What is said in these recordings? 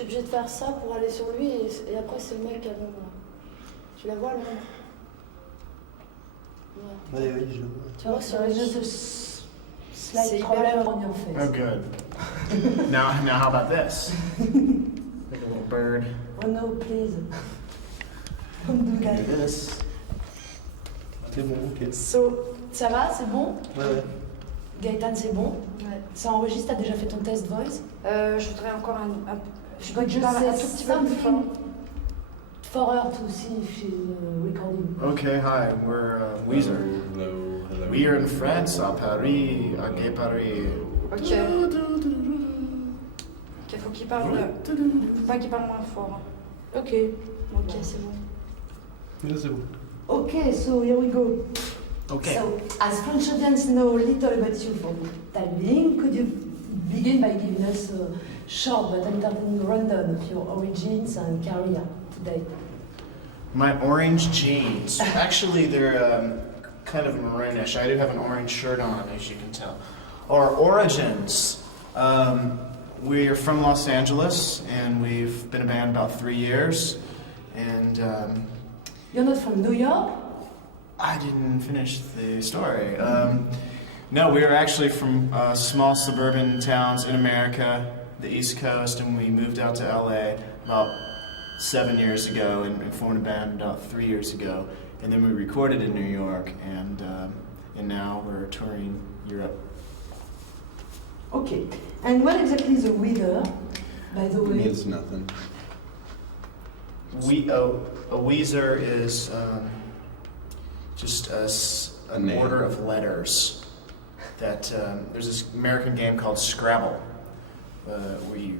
suis obligée de faire ça pour aller sur lui et après c'est le mec à l'ombre. Tu la vois l'ombre? Ouais, oui, je le vois. Tu vois, So it's just a slight problem on your face. Oh, good. Now how about this? Like a little bird. Oh no, please. Don't do that. Yes. C'est bon, ok. So, ça va, c'est bon? Ouais. Gaëtan, c'est bon? Ouais. Ça enregistre, t'as déjà fait ton test voice? Je voudrais encore un Je peux juste parler un tout petit peu plus fort. For her to see if she's recording. Okay, hi, we're Weezer. Hello. We are in France, à Paris, à Gay Paris. Ok. Ok, faut qu'il parle. Faut pas qu'il parle moins fort. Ok. Ok, c'est bon. Yeah, c'est bon. Okay, so here we go. Okay. So, as French audience know little about you for the time being, could you begin by giving us a short but entertaining rundown of your origins and career today? My orange jeans. Actually, they're kind of maroonish. I do have an orange shirt on, as you can tell. Our origins. We're from Los Angeles, and we've been a band about 3 years. And You're not from New York? I didn't finish the story. No, we are actually from small suburban towns in America, the East Coast, and we moved out to LA about 7 years ago and formed a band about 3 years ago. And then we recorded in New York, and now we're touring Europe. Okay. And what exactly is a Weezer, by the It way? means nothing. A Weezer is just an name. order of letters that there's this American game called Scrabble where you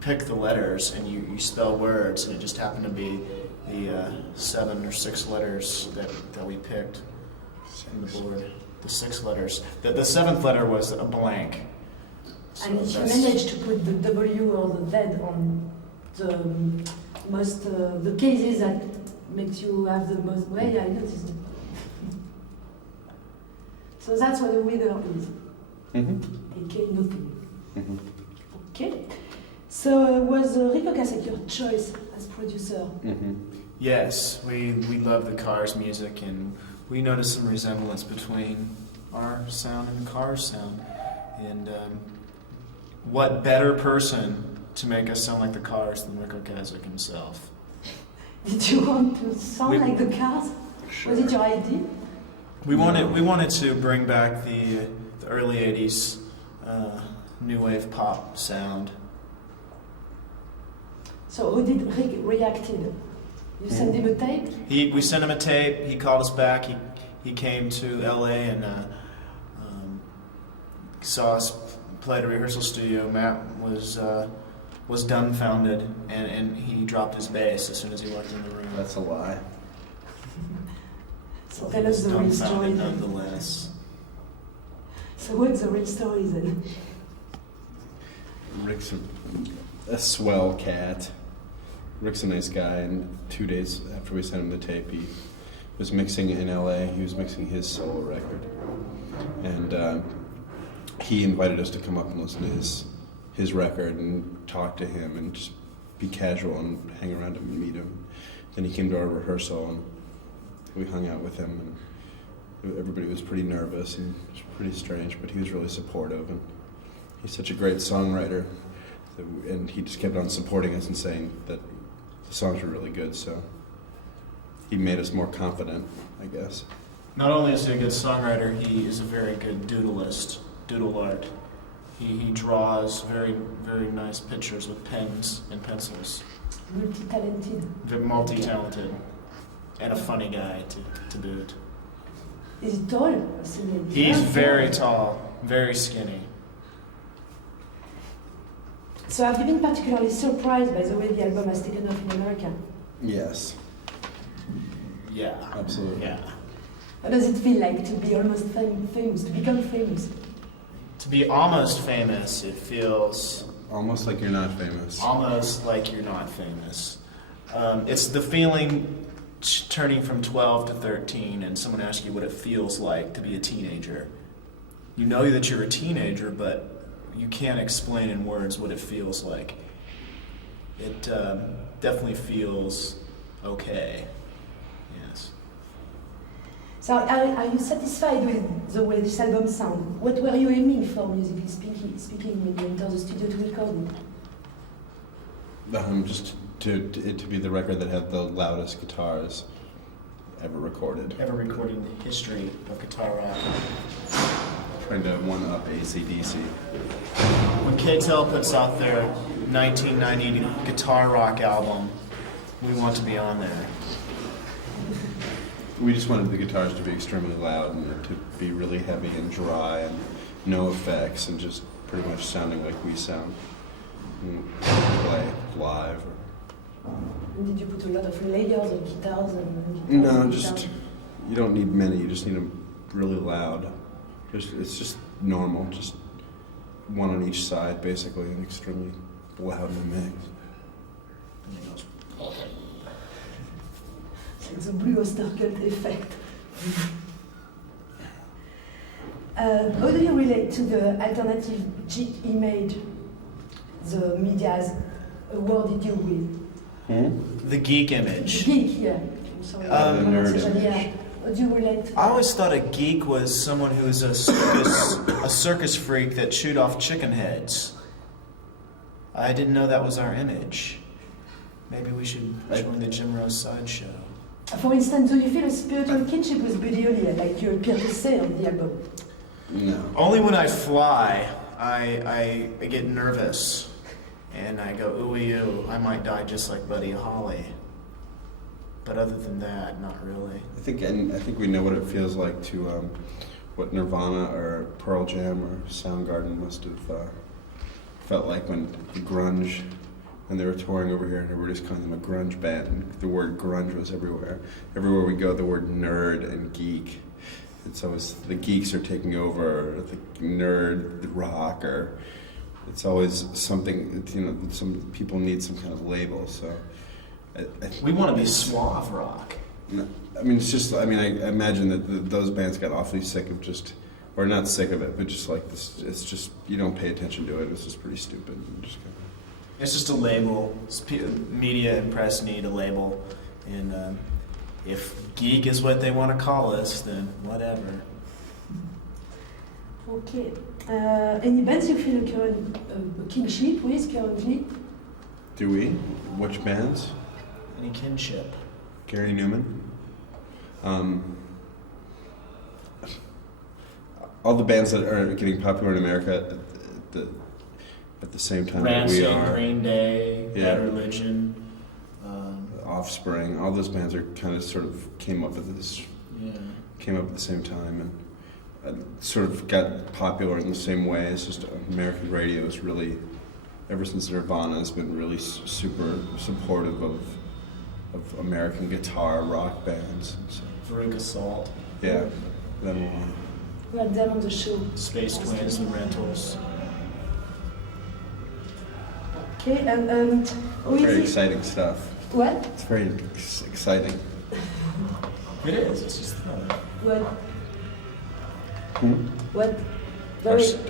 pick the letters and you spell words, and it just happened to be the 7 or 6 letters that we picked on the board. The 6 letters. The 7th letter was a blank. So And if you that's- manage to put the W or the Z on the most, the cases that makes you have the most, well, yeah, I noticed it. So that's what a Weezer is, aka nothing. Okay. So was Ric Ocasek your choice as producer? Yes, we love the Cars music, and we noticed some resemblance between our sound and the Cars sound. And what better person to make us sound like the Cars than Ric Ocasek himself? Did you want to sound like the Cars? Sure. Was it your idea? We wanted to bring back the early '80s new wave pop sound. So how did Rick reacted? You sent him a tape? We sent him a tape. He called us back. He came to LA and saw us play at a rehearsal studio. Matt was dumbfounded, and he dropped his bass as soon as he walked in the room. That's a lie. So tell us the real story Dumbfounded then. nonetheless. So what's the real story then? Rick's a swell cat. Rick's a nice guy, and 2 days after we sent him the tape, he was mixing in LA. He was mixing his solo record. And he invited us to come up and listen to his record and talk to him and just be casual and hang around him and meet him. Then he came to our rehearsal, and we hung out with him, and everybody was pretty nervous and it was pretty strange, but he was really supportive, and he's such a great songwriter, and he just kept on supporting us and saying that the songs were really good, so he made us more confident, I guess. Not only is he a good songwriter, he is a very good doodle art. He draws very, very nice pictures with pens and pencils. Multi-talented. Very multi-talented. And a funny guy to boot. Is he tall? He's very tall, very skinny. So have you been particularly surprised by the way the album has taken off in America? Yes, Yeah. absolutely. Yeah. How does it feel like to be almost famous, to become famous? To be almost famous, it feels Almost like you're not famous. almost like you're not famous. It's the feeling turning from 12 to 13 and someone asks you what it feels like to be a teenager. You know that you're a teenager, but you can't explain in words what it feels like. it definitely feels okay. Yes. So are you satisfied with the way this album sounds? What were you aiming for, musically speaking, when you entered the studio to record it? Just to be the record that had the loudest guitars ever recorded. Ever recorded in the history of guitar rock. Trying to one-up AC/DC. When KTEL puts out their 1990 guitar rock album, we want to be on there. We just wanted the guitars to be extremely loud and to be really heavy and dry and no effects and just pretty much sounding like we sound. And play live. And did you put a lot of layers of guitars and No, guitars? just you don't need many. You just need them really loud. It's just normal. Just one on each side, basically, and extremely loud in the mix. It's like the Blue Oyster Cult effect. How do you relate to the alternative geek image the media has awarded you with? The geek image. Geek, yeah. I'm sorry. The nerd pronunciation, image. yeah. How do you relate to I always thought a geek was someone who was a circus freak that chewed off chicken heads. I didn't know that was our image. Maybe we should join the Jim Rose sideshow. For instance, do you feel a spiritual kinship with Buddy Holly, like you appear to say on the album? No. Only when I fly, I get nervous. And I go, ooh, I might die just like Buddy Holly. But other than that, not really. I think we know what it feels like to what Nirvana or Pearl Jam or Soundgarden must have felt like when grunge, when they were touring over here and everybody's calling them a grunge band. And the word grunge was everywhere. Everywhere we go, the word nerd and geek. It's always the geeks are taking over, or the nerd, the rock, or it's always something. Some people need some kind of label. So We want to be suave rock. I mean, it's just. I mean, I imagine that those bands got awfully sick of just, or not sick of it, but just like this. It's just you don't pay attention to it. It's just pretty stupid. It's just a label. Media and press need a label, and if geek is what they want to call us, then whatever. Okay. Any bands you feel a kinship with currently? Do we? Which bands? Any kinship? Gary Newman. All the bands that are getting popular in America at the same time that we Rancid, are. Green Day, Yeah. Bad Religion. Offspring. All those bands are kind of sort of came up at the same time and sort of got popular in the same way. It's just American radio is really, ever since Nirvana, has been really super supportive of American guitar rock bands. So, Veruca Salt. yeah, them a lot. We had them on the show. Space Twins and Rentals. Okay, and Very exciting stuff. What? It's very exciting. It is. It's just fun. What? Hmm? What?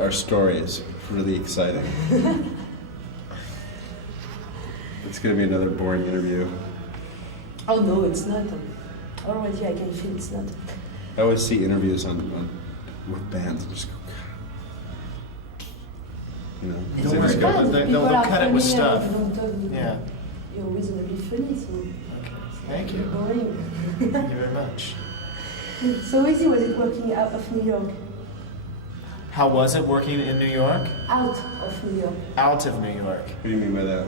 Our story is really exciting. It's going to be another boring interview. Oh no, it's not. Already I can feel it's not. I always see interviews with bands and just go, you know. Don't they worry, just go- go, they'll cut it with stuff. Yeah. You're reasonably funny, so Okay. Thank you. boring. Thank you very much. So easy was it working out of New York? How was it working in New York? Out of New York. Out of New York. what do you mean by that?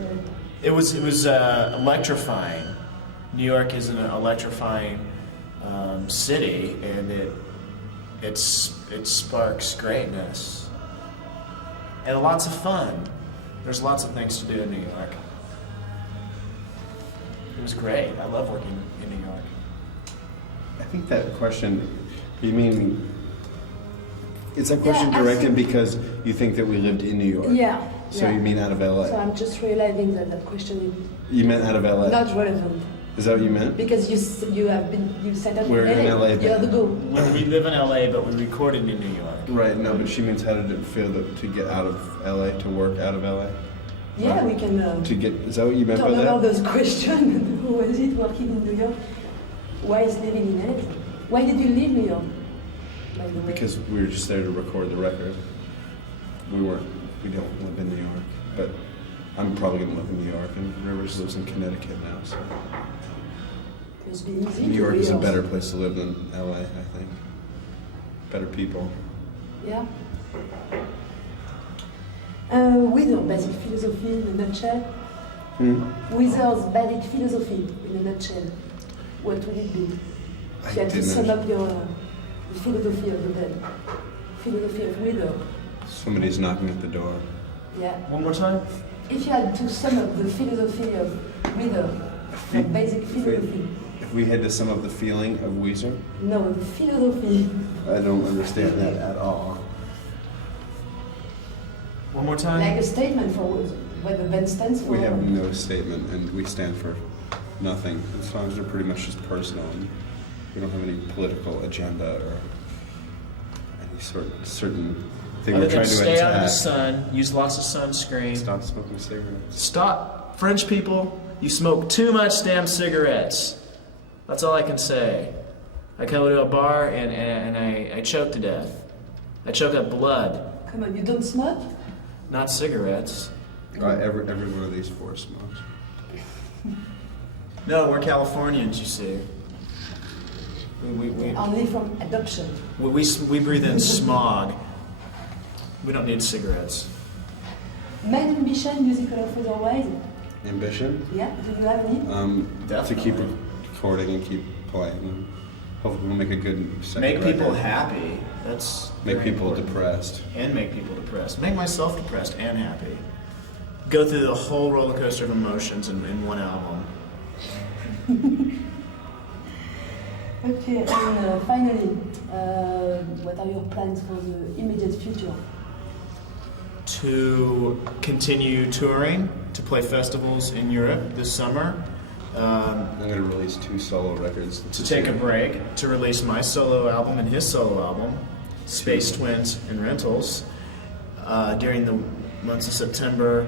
It was electrifying. New York is an electrifying city, and it sparks greatness and lots of fun. There's lots of things to do in New York. It was great. I love working in New York. I think that question, you mean, is that question Yeah, directed because you think that we lived in New York? Yeah. So yeah. you mean out of LA? So I'm just realizing that question You meant out of LA? is not relevant Is that what you meant? because you said that We're in LA, but- years ago. We live in LA, but we recorded in New York. Right, no, but she means how did it feel to get out of LA, to work out of LA? Yeah, we can To get, is that what you meant by turn around that? those questions. Who was it working in New York? Why is living in LA? Why did you leave New York? By the way? Because we were just there to record the record. We don't live in New York, but I'm probably gonna live in New York, and Rivers lives in Connecticut now, so. Must be easy New to York be is a yours. better place to live than LA, I think. Better people. Yeah. Weezer basic philosophy in a nutshell. Weezer's basic philosophy in a nutshell. What would it be? If you had to sum up your the philosophy of the band, philosophy of Weezer. Somebody's knocking at the door. Yeah. One more time. If you had to sum up the philosophy of Weezer, the basic philosophy. If we had to sum up the feeling of Weezer, No, the philosophy. I don't understand that at all. One more time. Like a statement for what the band stands for. We have no statement, and we stand for nothing. The songs are pretty much just personal, and we don't have any political agenda or any certain thing Other we're than trying to stay out of the attack. sun, use lots of sunscreen. Stop smoking cigarettes. Stop, French people. You smoke too much damn cigarettes. That's all I can say. I go to a bar and I choke to death. I choke up blood, Come on, you don't smoke? not cigarettes. Every one of these four smokes. No, we're Californians, you see. We Only from adoption. breathe in smog. We don't need cigarettes. Main ambition, musical or otherwise? Ambition? Yeah, do you have any? To keep recording and keep playing. And hopefully we'll make a good second Make people record. happy. That's Make very people important. depressed. And make people depressed. Make myself depressed and happy. Go through the whole roller coaster of emotions in one album. Okay, and finally, what are your plans for the immediate future? To continue touring, to play festivals in Europe this summer, I'm going to release 2 solo records. to take a break, to release my solo album and his solo album, Space Twins and Rentals, during the months of September.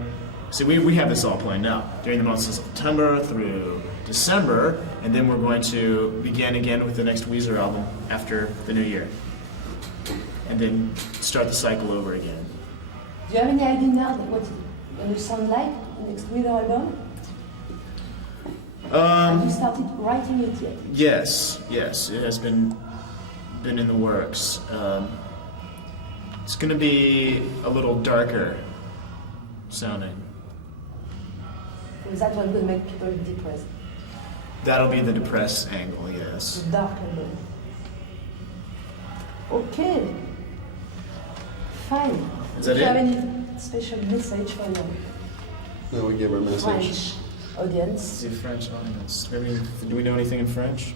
See, we have this all planned out. During the months of September through December, and then we're going to begin again with the next Weezer album after the new year. And then start the cycle over again. Do you have any idea now what it will sound like next Weezer album? Have you started writing it yet? Yes, it has been in the works. It's going to be a little darker sounding. Because that one will make people depressed. That'll be the depressed angle, yes. The dark album. Okay. Fine. Is that Do you have it? any special message for your No, we give our message. French audience? The French audience. Do we know anything in French?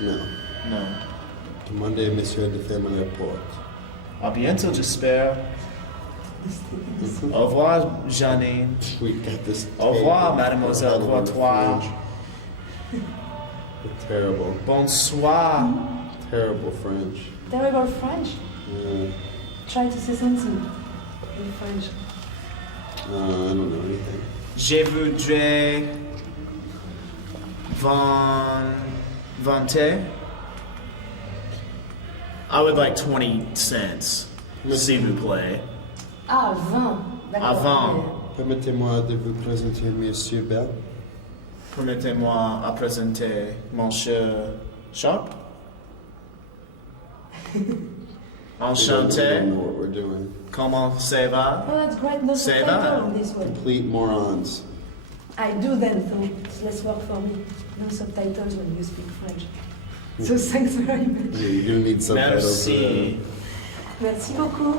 No. No. Demandez à monsieur de fermer la porte. À bientôt, j'espère. Au revoir, Janine. We got this. Au revoir, tape. Mademoiselle Courtois. French. Terrible. Bonsoir. Terrible French. Terrible French? Yeah. Try to say something in French. I don't know anything. Je voudrais vanter. I would like 20 cents. S'il vous plaît. Ah, 20. D'accord. Avant. Permettez-moi de vous présenter Monsieur Bell. Permettez-moi à présenter mon cher Sharp. We Enchanté. don't know what we're doing. Comment ça va? Oh, that's great. No Say subtitle that. on this one. Complete morons. I do them, so it's less work for me. No subtitles when you speak French. So thanks very much. Yeah, you're gonna need subtitles. Merci. Merci beaucoup.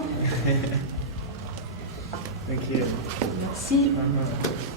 Thank you. Merci. Uh-huh.